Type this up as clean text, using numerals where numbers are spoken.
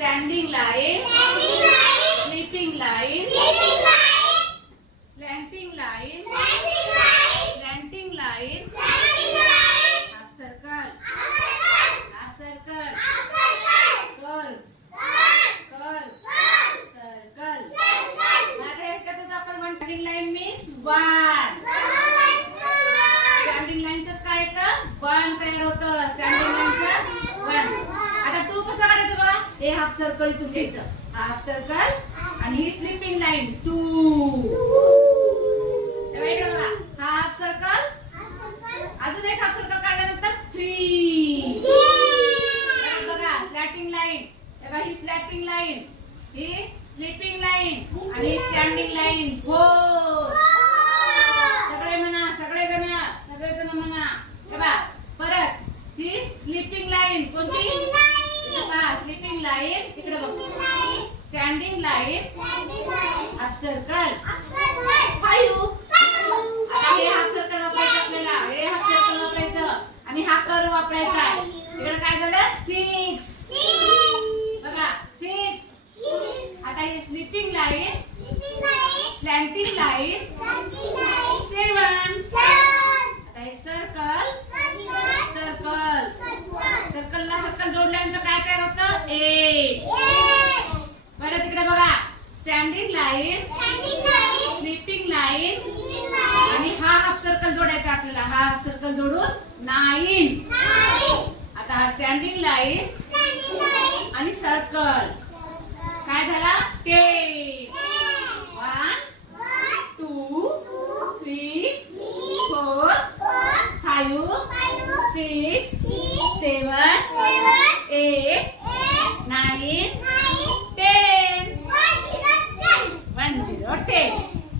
Standing line, sleeping line, slanting line, slanting line, half circle, half circle, curve, curve, circle. आता याच्यातच आपण standing line means one. Standing लाईनचं काय येतं? One तयार होतं. स्टँडिंग लाईनचं वन. आता टू कसं काढायचं बघा? हे हाफ सर्कल इथून घ्यायचं. हाफ सर्कल आणि ही sleeping line two. Half circle, अजून एक हाफ सर्कल काढल्यानंतर थ्री. बघा स्लॅटिंग लाईन, ही स्लॅटिंग लाईन, ही स्लीपिंग लाईन आणि स्टँडिंग लाईन फोर. सगळे म्हणा, सगळेजण म्हणा. बघा परत ही स्लीपिंग लाईन कोणती? स्लीपिंग लाईन इकडे बघ. Standing line, half circle, five. आता हे हाफ सर्कल वापरायचं आपल्याला. हे हाफ सर्कल वापरायचं आणि हा कर्व वापरायचा. इकडे काय झालं? सिक्स. बघा सिक्स. आता हे स्लीपिंग लाईन, स्लॅन्टिंग लाईन, सेवन. आता हे सर्कल, सर्कल, सर्कलला सर्कल जोडल्यानंतर काय तयार होतं? एट. परत इकडे बघा स्टँडिंग लाईन, स्लीपिंग लाईन आणि हा हाफ सर्कल जोडायचा आपल्याला. हा हाफ सर्कल जोडून नाईन. आता हा स्टँडिंग लाईन आणि सर्कल काय झाला? 10. 1 2 3 4 5 6 7 8 9 10. 1 0 10.